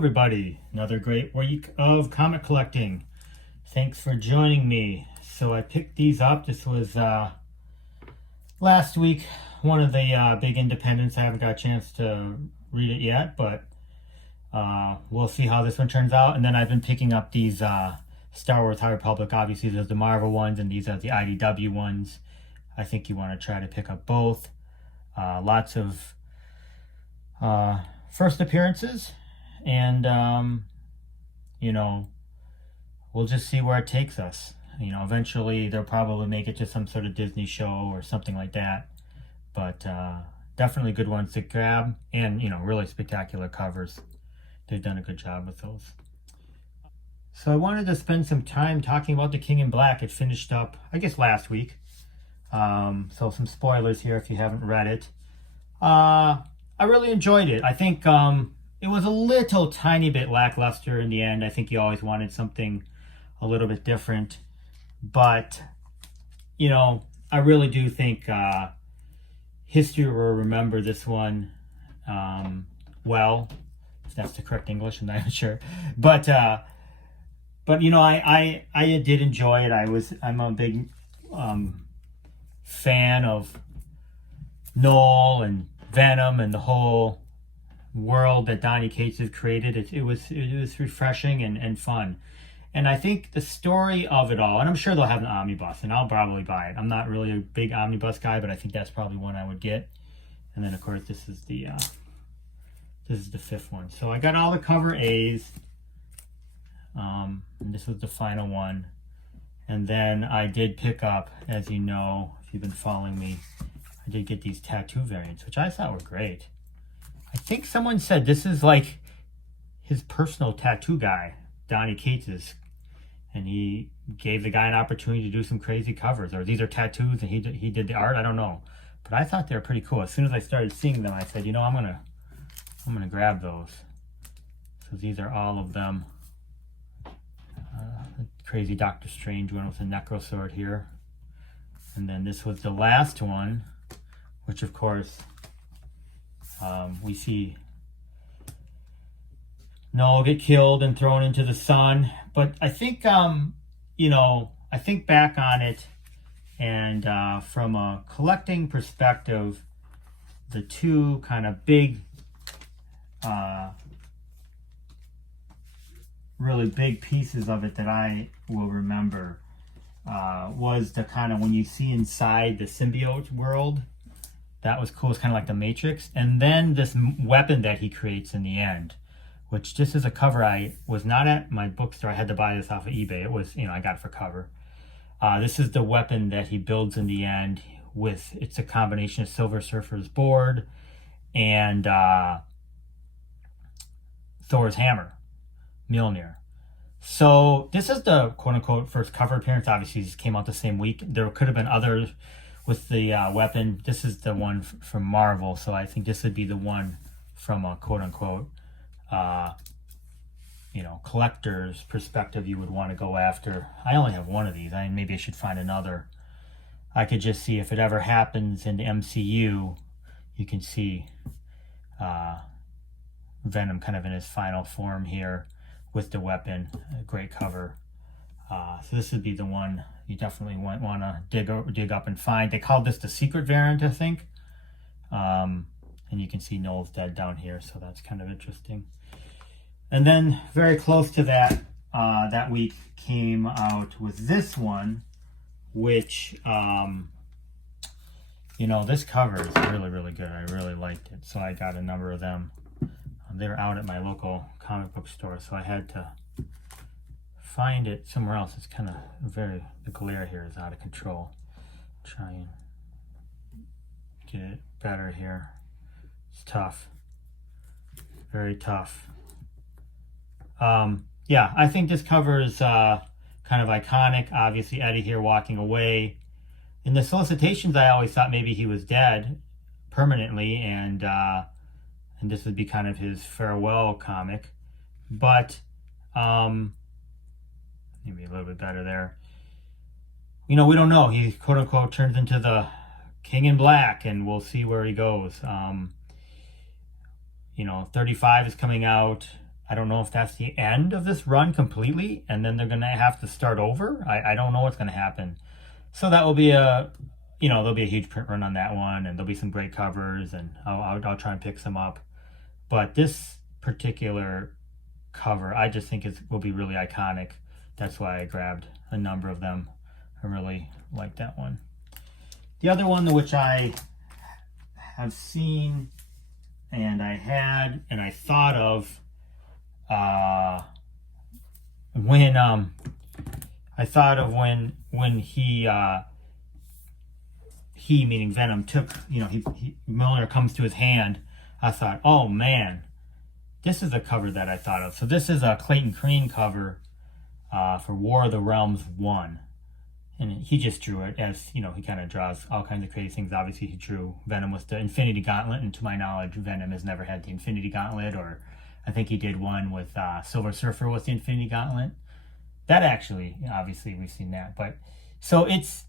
everybody. Another great week of comic collecting. Thanks for joining me. So I picked these up. This was last week, one of the big independents. I haven't got a chance to read it yet, but we'll see how this one turns out. And then I've been picking up these Star Wars High Republic. Obviously, there's the Marvel ones, and these are the IDW ones. I think you want to try to pick up both. Lots of first appearances, and we'll just see where it takes us. Eventually they'll probably make it to some sort of Disney show or something like that, but definitely good ones to grab, and really spectacular covers. They've done a good job with those. So I wanted to spend some time talking about The King in Black. It finished up, I guess, last week. So some spoilers here if you haven't read it. I really enjoyed it. I think it was a little tiny bit lackluster in the end. I think you always wanted something a little bit different. But, I really do think history will remember this one well. If that's the correct English, I'm not even sure. But I did enjoy it. I'm a big fan of Noel and Venom and the whole world that Donny Cates has created. It was refreshing and fun. And I think the story of it all, and I'm sure they'll have an omnibus, and I'll probably buy it. I'm not really a big omnibus guy, but I think that's probably one I would get. And then of course this is the fifth one. So I got all the cover A's, and this was the final one. And then I did pick up, as you know, if you've been following me, I did get these tattoo variants, which I thought were great. I think someone said this is like his personal tattoo guy, Donny Cates, and he gave the guy an opportunity to do some crazy covers, or these are tattoos and he did the art. I don't know, but I thought they were pretty cool. As soon as I started seeing them, I said, I'm gonna grab those. So these are all of them. The crazy Doctor Strange one with a necro sword here, and then this was the last one, which of course we see Noel get killed and thrown into the sun. But I think I think back on it, and from a collecting perspective, the two kind of big really big pieces of it that I will remember was the kind of when you see inside the symbiote world. That was cool. It's kind of like the Matrix. And then this weapon that he creates in the end, which this is a cover. I was not at my bookstore. I had to buy this off of eBay. It was, I got it for cover. This is the weapon that he builds in the end with, it's a combination of Silver Surfer's board and Thor's hammer, Mjolnir. So this is the quote-unquote first cover appearance. Obviously, this came out the same week. There could have been others with the weapon. This is the one from Marvel, so I think this would be the one from a quote-unquote collector's perspective you would want to go after. I only have one of these. Maybe I should find another. I could just see if it ever happens in the MCU, you can see Venom kind of in his final form here with the weapon. A great cover. So this would be the one you definitely want to dig up and find. They called this the secret variant, I think. And you can see Noel's dead down here, so that's kind of interesting. And then very close to that, that week came out with this one, which, this cover is really, really good. I really liked it, so I got a number of them. They were out at my local comic book store, so I had to find it somewhere else. It's kind of the glare here is out of control. Try and get it better here. It's tough, very tough. Yeah, I think this cover is kind of iconic. Obviously, Eddie here walking away. In the solicitations, I always thought maybe he was dead permanently, and this would be kind of his farewell comic. But maybe a little bit better there. We don't know. He quote-unquote turns into the King in Black, and we'll see where he goes. 35 is coming out. I don't know if that's the end of this run completely, and then they're going to have to start over. I don't know what's going to happen. So that will be there'll be a huge print run on that one, and there'll be some great covers, and I'll try and pick some up. But this particular cover, I just think will be really iconic. That's why I grabbed a number of them. I really like that one. The other one, which I have seen and I had and I thought of when he meaning Venom took, Mjolnir comes to his hand, I thought, oh man, this is a cover that I thought of. So this is a Clayton Crane cover for War of the Realms 1. And he just drew it as, he kind of draws all kinds of crazy things. Obviously, he drew Venom with the Infinity Gauntlet, and to my knowledge, Venom has never had the Infinity Gauntlet, or I think he did one with Silver Surfer with the Infinity Gauntlet. That actually, obviously, we've seen that. But, so it's,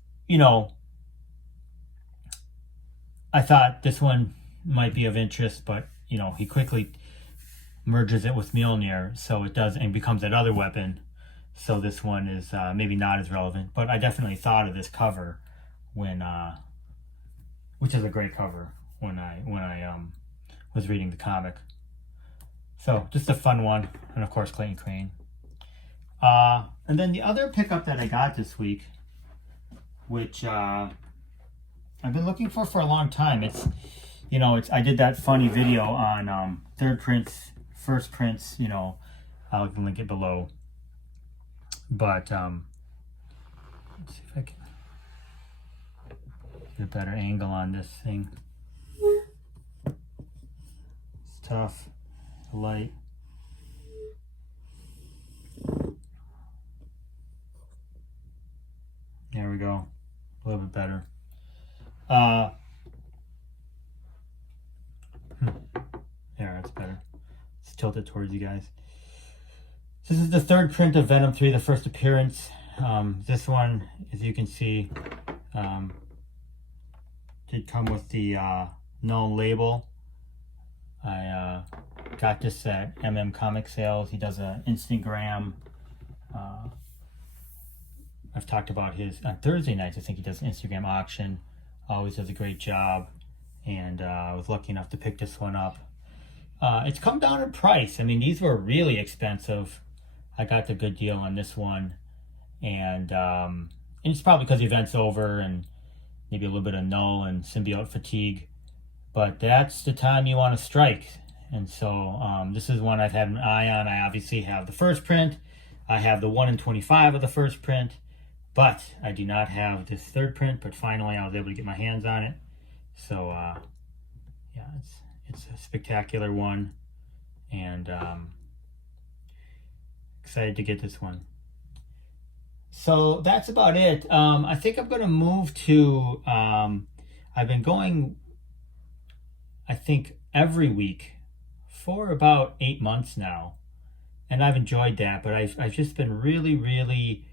I thought this one might be of interest, but, he quickly merges it with Mjolnir, so it does, and becomes that other weapon. So this one is maybe not as relevant, but I definitely thought of this cover which is a great cover, when I was reading the comic. So just a fun one, and of course Clayton Crane. And then the other pickup that I got this week, which I've been looking for a long time. I did that funny video on third prints, first prints. I'll link it below. But let's see if I can get a better angle on this thing. It's tough. The light. There we go. A little bit better. There, that's better. Let's tilt it towards you guys. This is the third print of Venom 3, the first appearance. This one, as you can see, did come with the known label. I got this at Comic Sales. He does an Instagram. I've talked about his on Thursday nights. I think he does an Instagram auction. Always does a great job. And I was lucky enough to pick this one up. It's come down in price. I mean, these were really expensive. I got the good deal on this one, and it's probably because the event's over and maybe a little bit of null and symbiote fatigue, but that's the time you want to strike. And so this is one I've had an eye on. I obviously have the first print. I have the 1 in 25 of the first print, but I do not have this third print, but finally I was able to get my hands on it. So yeah, it's a spectacular one, and excited to get this one. So that's about it. I think I'm going to move to, I've been going, I think, every week for about 8 months now. And I've enjoyed that, but I've just been really, really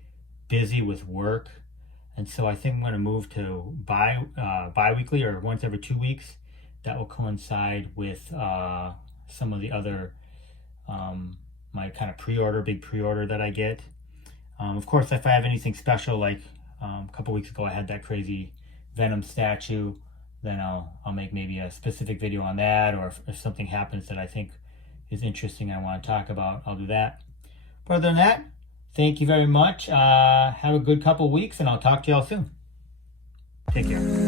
busy with work. And so I think I'm going to move to bi-weekly, or once every 2 weeks. That will coincide with some of the other, my kind of big pre-order that I get. Of course, if I have anything special, like a couple weeks ago I had that crazy Venom statue, then I'll make maybe a specific video on that, or if something happens that I think is interesting I want to talk about, I'll do that. But other than that, thank you very much. Have a good couple weeks, and I'll talk to y'all soon. Take care.